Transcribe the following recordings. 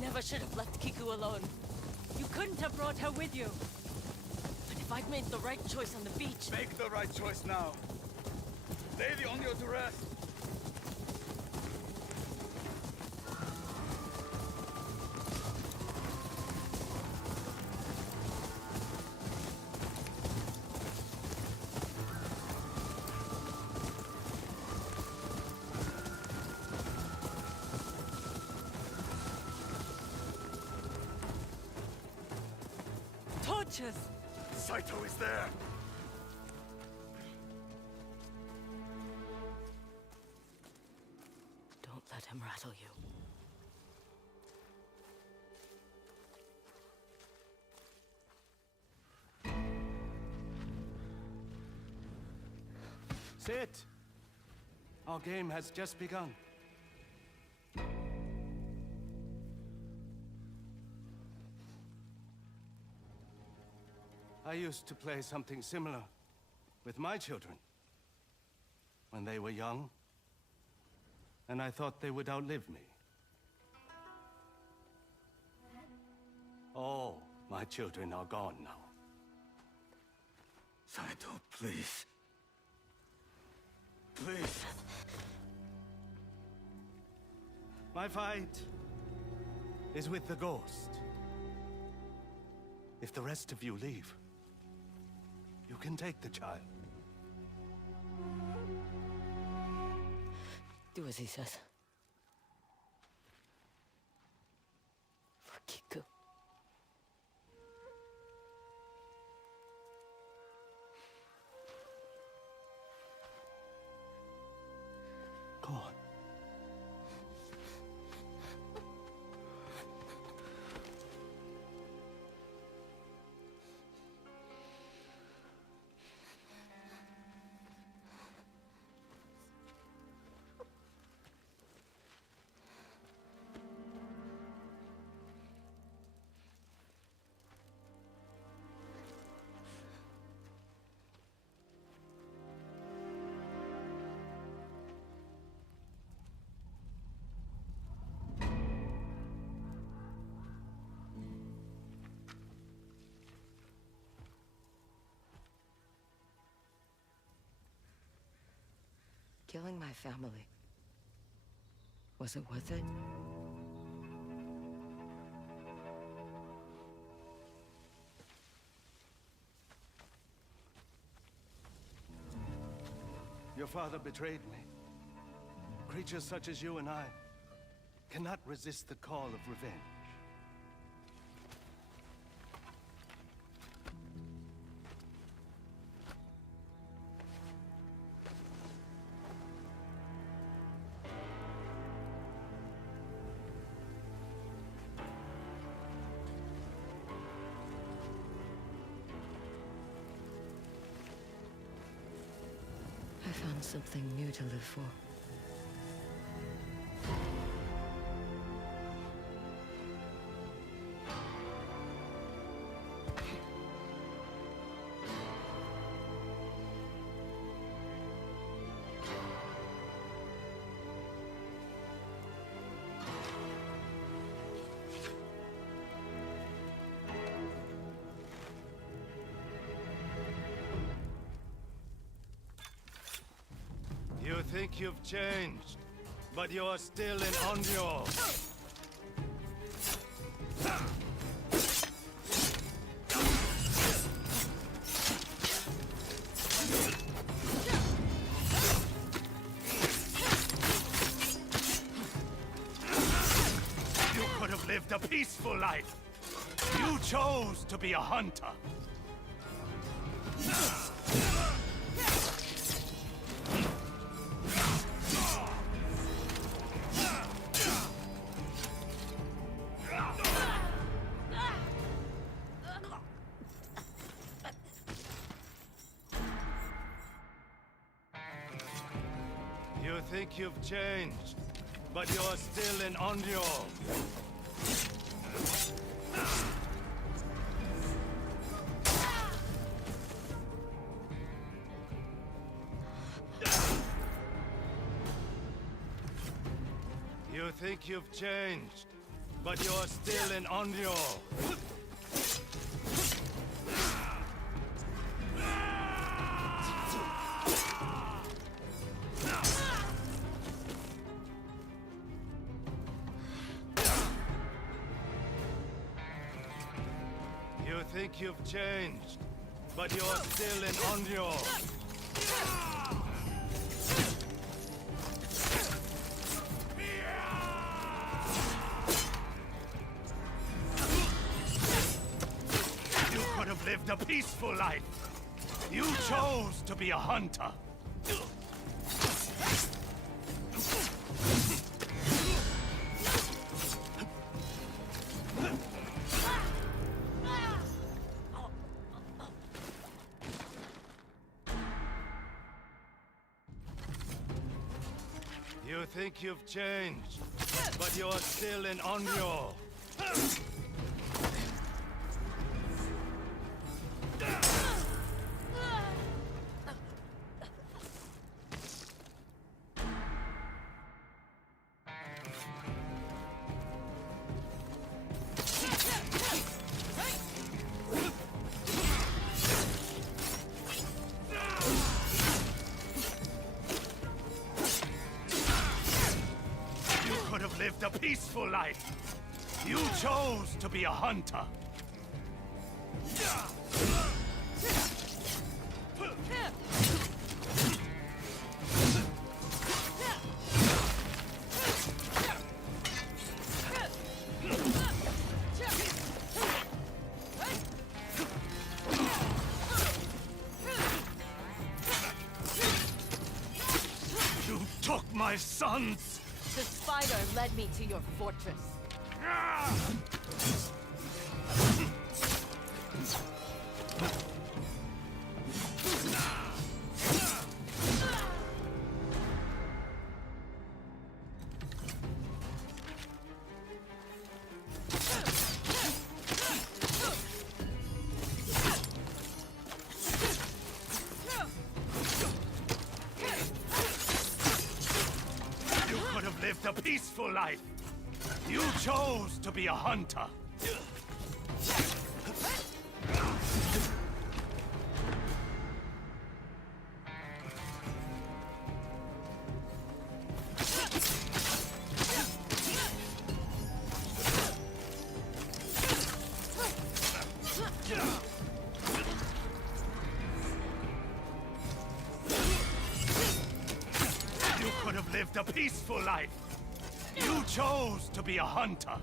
never should have left Kiku alone. You couldn't have brought her with you. But if I'd made the right choice on the beach... Make the right choice now. Lay the Onryo to rest. Torches! Saito is there! Don't let him rattle you. Sit! Our game has just begun. I used to play something similar with my children when they were young, and I thought they would outlive me. All my children are gone now. Saito, please. Please. My fight is with the ghost. If the rest of you leave, you can take the child. Do as he says. For Kiku. Go on. Killing my family. Was it worth it? Your father betrayed me. Creatures such as you and I cannot resist the call of revenge. I found something new to live for. You think you've changed, but you're still in Onryo. You could have lived a peaceful life. You chose to be a hunter. You think you've changed, but you're still in Onryo. You think you've changed, but you're still an Onryo. You think you've changed, but you're still an Onryo. You could have lived a peaceful life. You chose to be a hunter. You think you've changed, but you're still an Onryo. Lived a peaceful life. You chose to be a hunter. You took my sons! The spider led me to your fortress. Lived a peaceful life. You chose to be a hunter. You could have lived a peaceful life. You chose to be a hunter.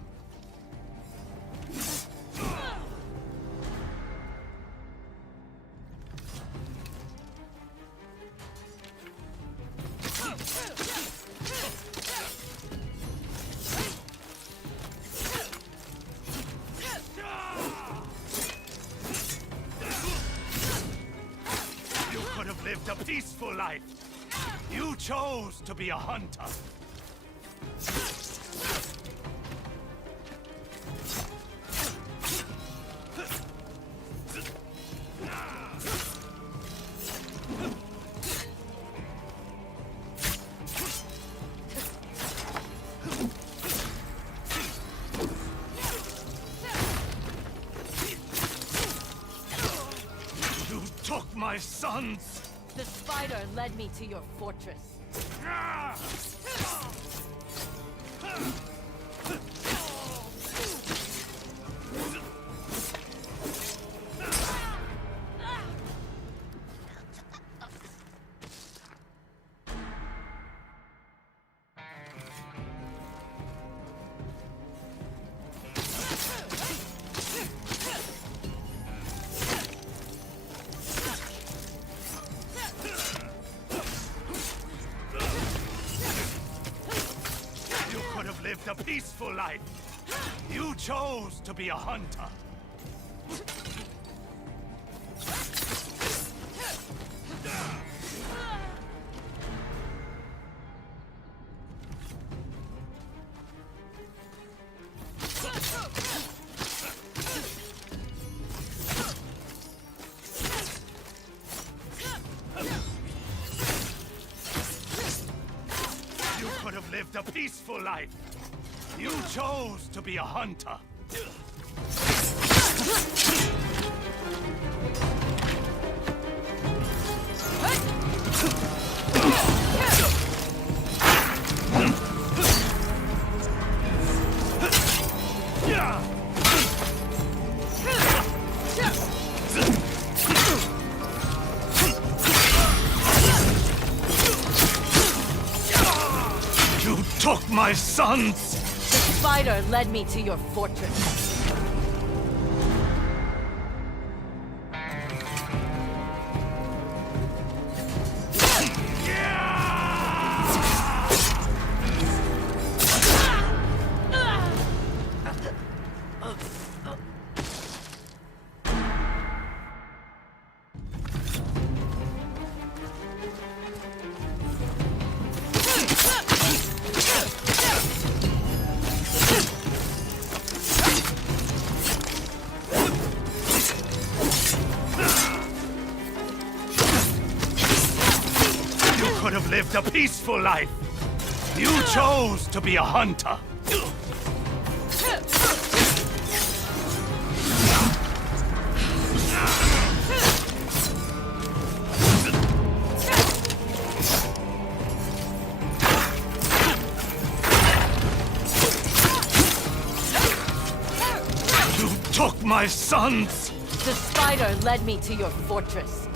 You could have lived a peaceful life. You chose to be a hunter. You took my sons! The spider led me to your fortress. Lived a peaceful life. You chose to be a hunter. You could have lived a peaceful life. You chose to be a hunter. You took my sons! The spider led me to your fortress. Could have lived a peaceful life. You chose to be a hunter. You took my sons. The spider led me to your fortress.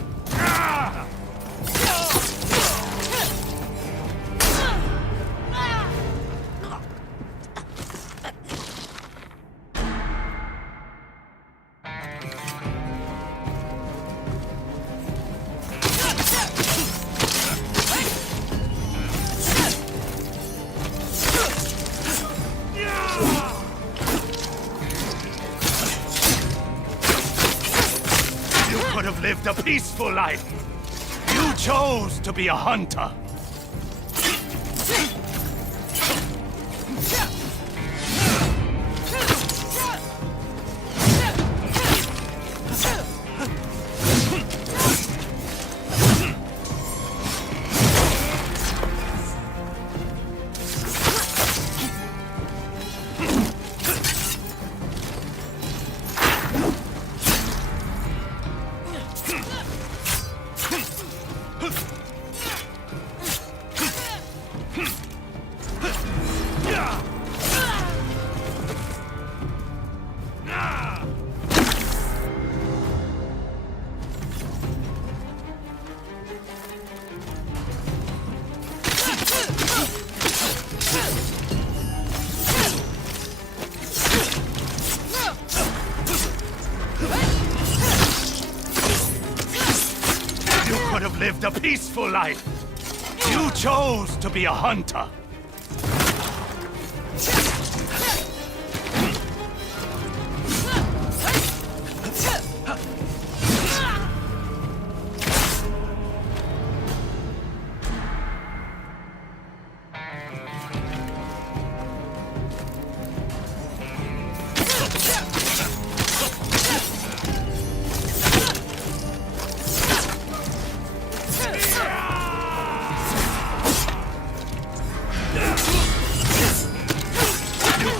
Could have lived a peaceful life. You chose to be a hunter. Could have lived a peaceful life. You chose to be a hunter.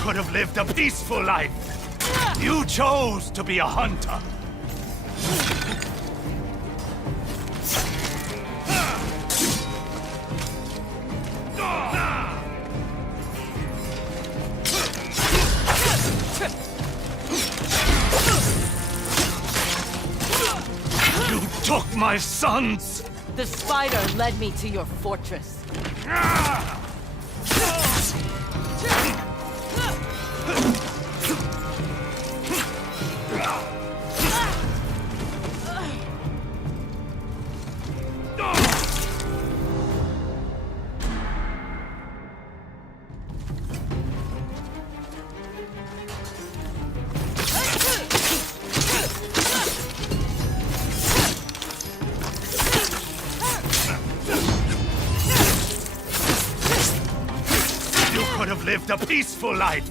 Could have lived a peaceful life. You chose to be a hunter. You took my sons! The spider led me to your fortress. Could have lived a peaceful life.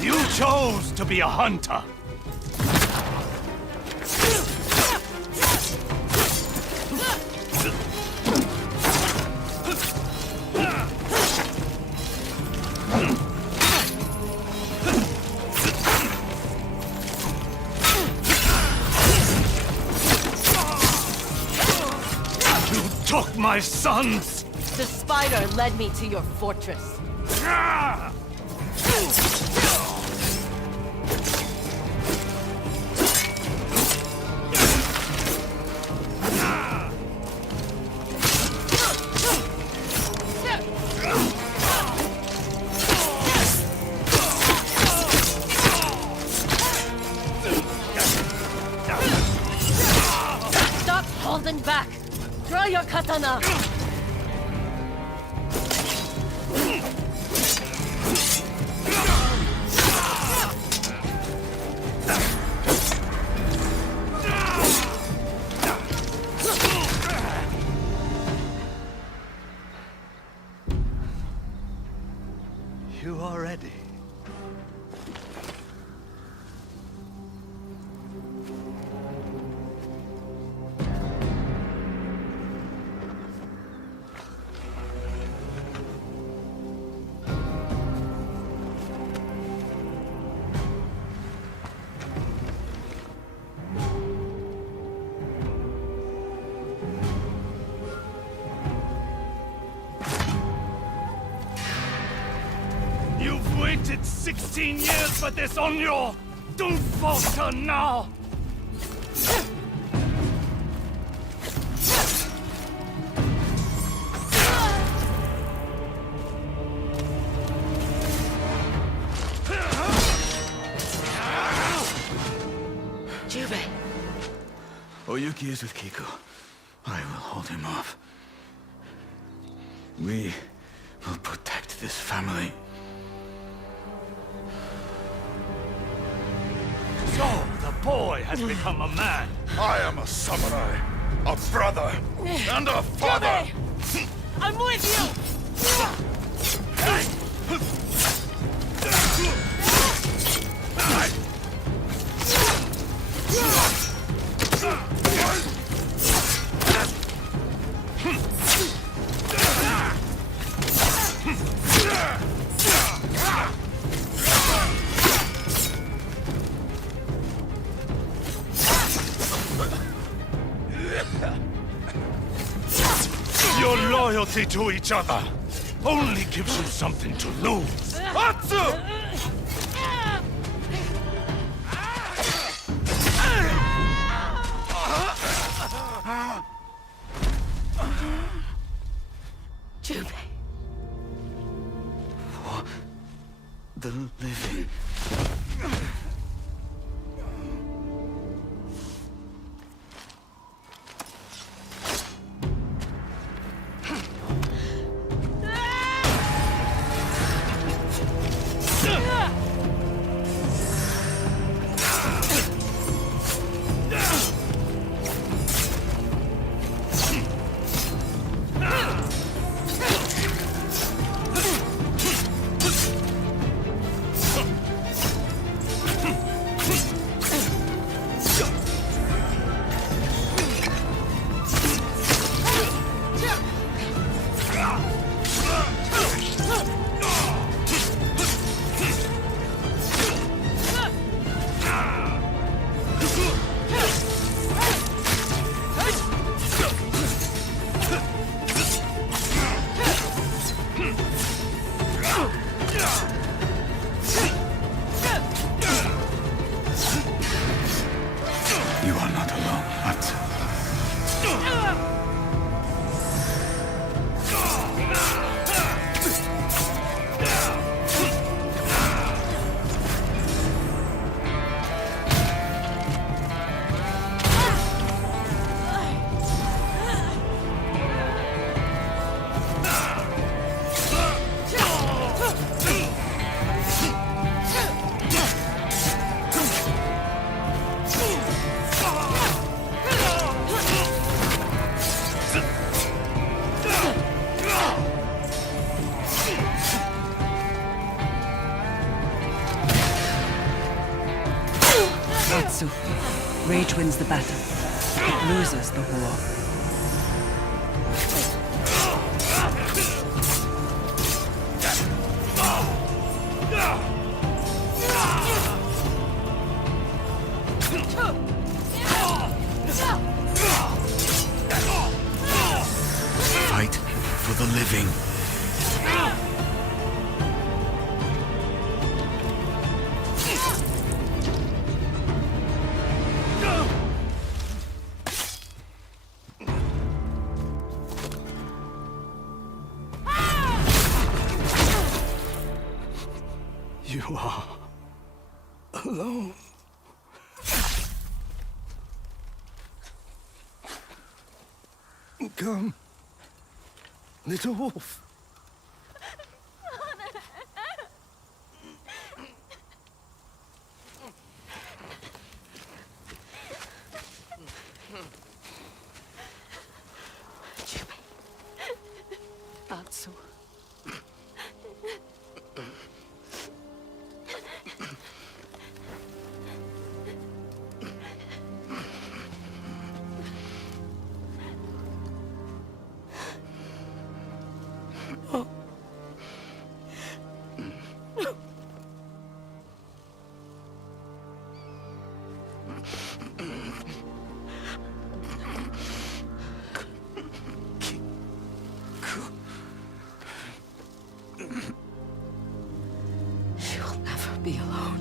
You chose to be a hunter. my sons! The spider led me to your fortress. Stop holding back! Draw your katana! You are ready. You've waited 16 years for this, Onyo! Don't falter now! Jubei. Oyuki is with Kiku. I will hold him off. We will protect this family. So, the boy has become a man. I am a samurai, a brother, and a father! Jubei! I'm with you! Your loyalty to each other only gives you something to lose. Atsu! Jubei. For the living. You are not alone, Atsu. Atsu. Rage wins the battle, loses the war. You are alone. Come, little wolf. Atsu. She'll never be alone.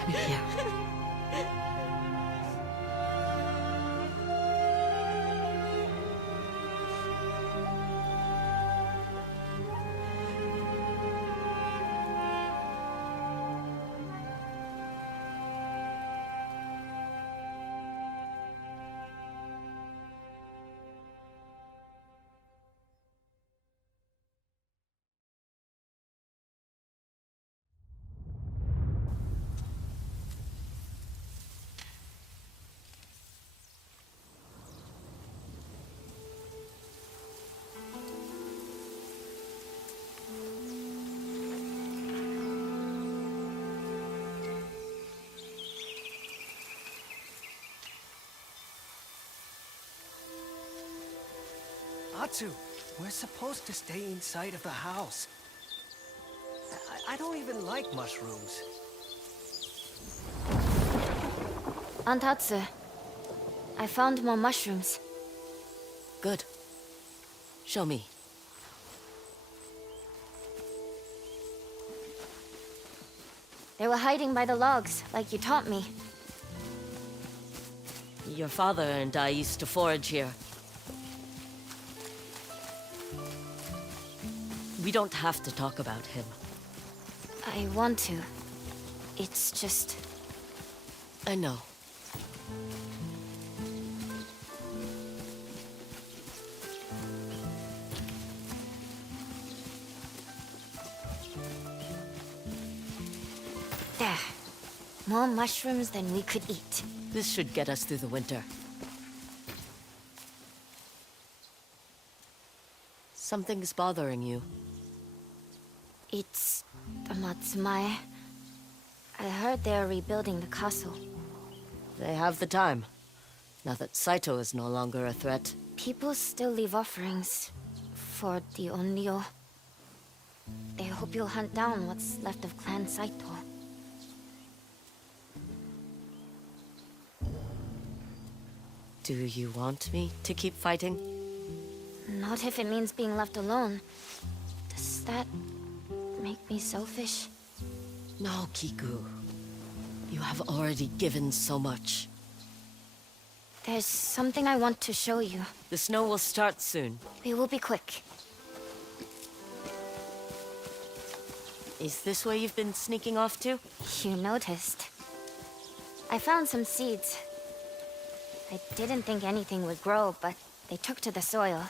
I'm here. Atsu, we're supposed to stay inside of the house. I don't even like mushrooms. Aunt Atsu, I found more mushrooms. Good. Show me. They were hiding by the logs, like you taught me. Your father and I used to forage here. We don't have to talk about him. I want to. It's just... I know. There. More mushrooms than we could eat. This should get us through the winter. Something's bothering you. It's... the Matsumae. I heard they're rebuilding the castle. They have the time, now that Saito is no longer a threat. People still leave offerings for the Onryo. They hope you'll hunt down what's left of Clan Saito. Do you want me to keep fighting? Not if it means being left alone. Does that make me selfish? No, Kiku. You have already given so much. There's something I want to show you. The snow will start soon. We will be quick. Is this where you've been sneaking off to? You noticed. I found some seeds. I didn't think anything would grow, but they took to the soil.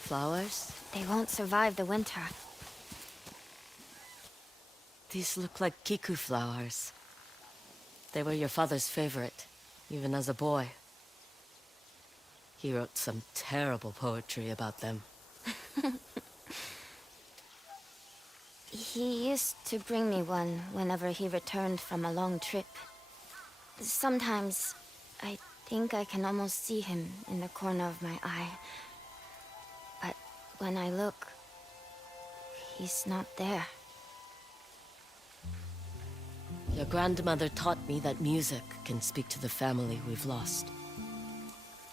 Flowers? They won't survive the winter. These look like kiku flowers. They were your father's favorite, even as a boy. He wrote some terrible poetry about them. He used to bring me one whenever he returned from a long trip. Sometimes, I think I can almost see him in the corner of my eye. But when I look, he's not there. Your grandmother taught me that music can speak to the family we've lost.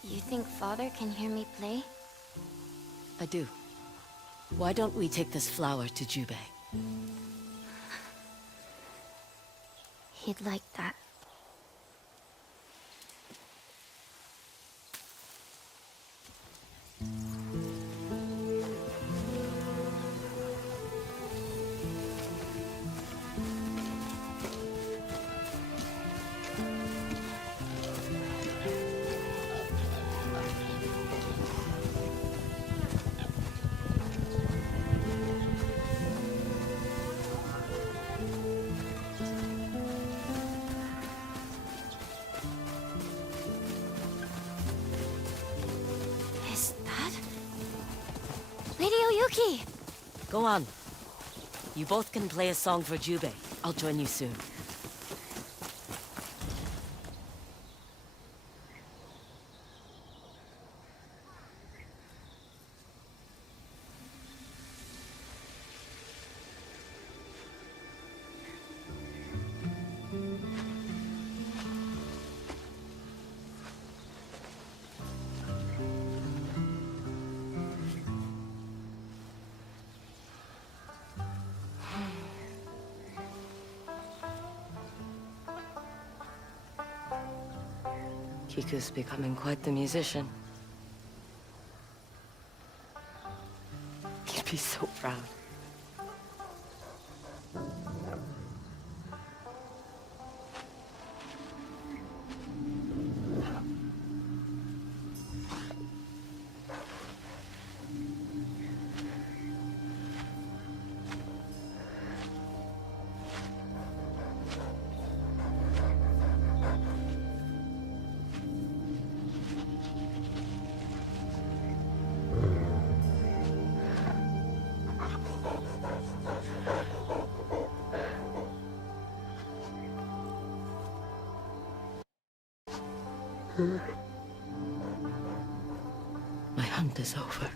You think Father can hear me play? I do. Why don't we take this flower to Jubei? He'd like that. Yuki! Go on. You both can play a song for Jubei. I'll join you soon. Kiku's becoming quite the musician. He'd be so proud. My hunt is over.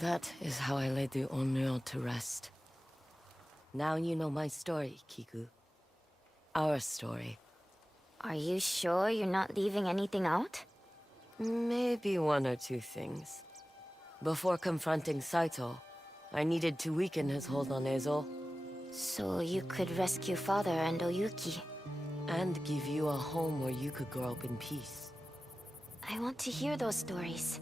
That is how I laid the Onryo to rest. Now you know my story, Kiku. Our story. Are you sure you're not leaving anything out? Maybe one or two things. Before confronting Saito, I needed to weaken his hold on Ezo. So you could rescue Father and Oyuki. And give you a home where you could grow up in peace. I want to hear those stories.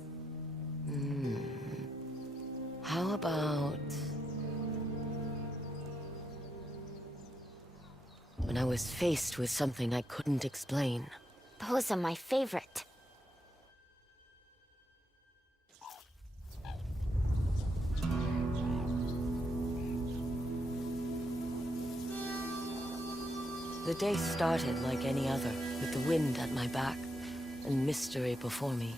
How about... when I was faced with something I couldn't explain. Those are my favorite. The day started like any other, with the wind at my back, and mystery before me.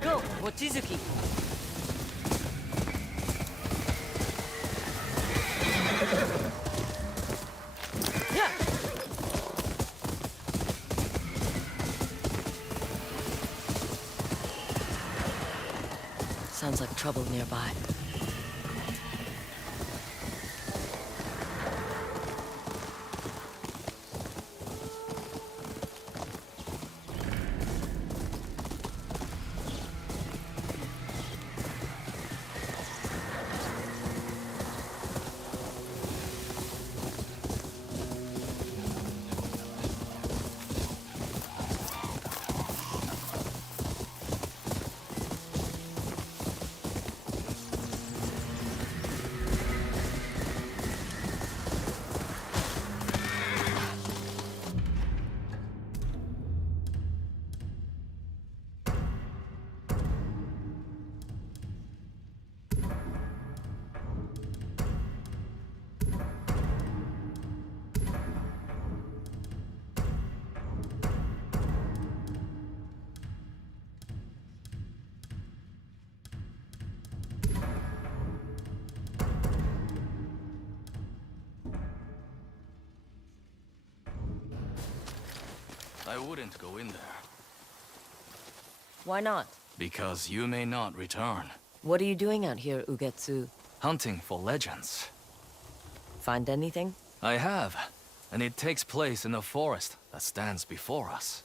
Go, Mochizuki! Yeah! Sounds like trouble nearby. I wouldn't go in there. Why not? Because you may not return. What are you doing out here, Ugetsu? Hunting for legends. Find anything? I have, and it takes place in the forest that stands before us.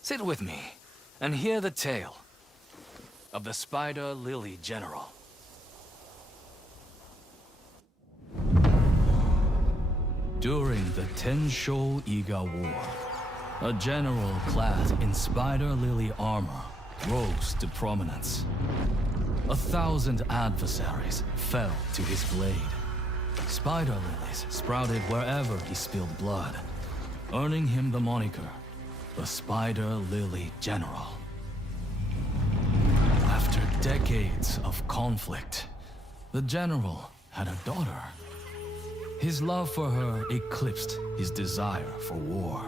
Sit with me, and hear the tale of the Spider Lily General. During the Tensho Iga War, a general clad in spider lily armor rose to prominence. 1,000 adversaries fell to his blade. Spider lilies sprouted wherever he spilled blood, earning him the moniker, the Spider Lily General. After decades of conflict, the general had a daughter. His love for her eclipsed his desire for war.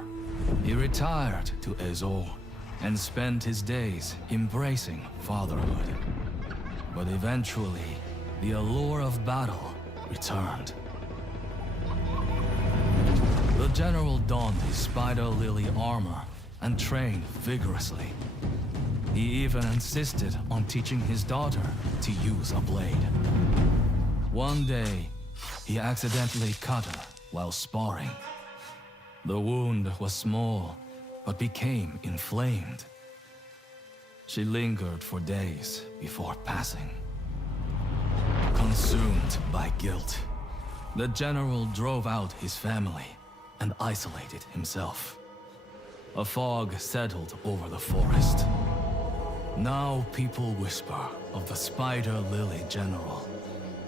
He retired to Ezo and spent his days embracing fatherhood. But eventually, the allure of battle returned. The general donned his spider lily armor and trained vigorously. He even insisted on teaching his daughter to use a blade. One day, he accidentally cut her while sparring. The wound was small, but became inflamed. She lingered for days before passing. Consumed by guilt, the general drove out his family and isolated himself. A fog settled over the forest. Now people whisper of the Spider Lily General,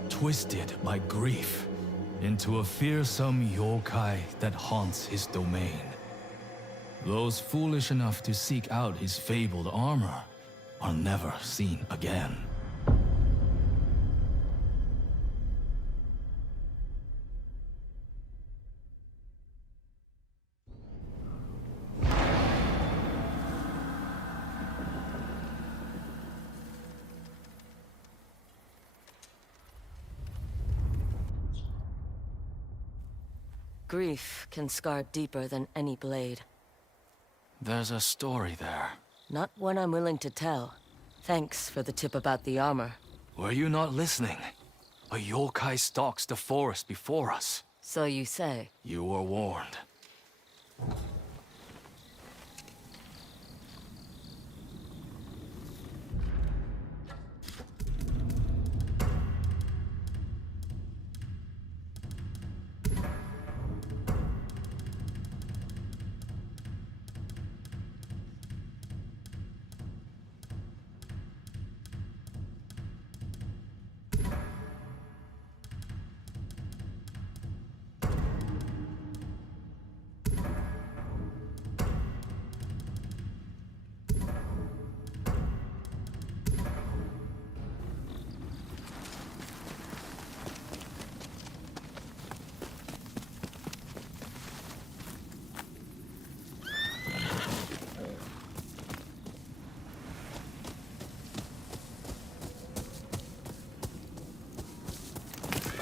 twisted by grief into a fearsome yokai that haunts his domain. Those foolish enough to seek out his fabled armor are never seen again. Grief can scar deeper than any blade. There's a story there. Not one I'm willing to tell. Thanks for the tip about the armor. Were you not listening? A yokai stalks the forest before us. So you say. You were warned.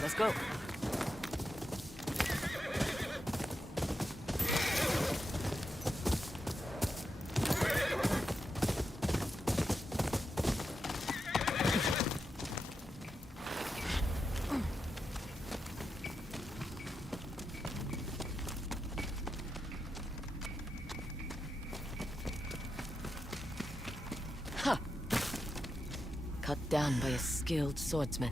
Let's go. Ha! Cut down by a skilled swordsman.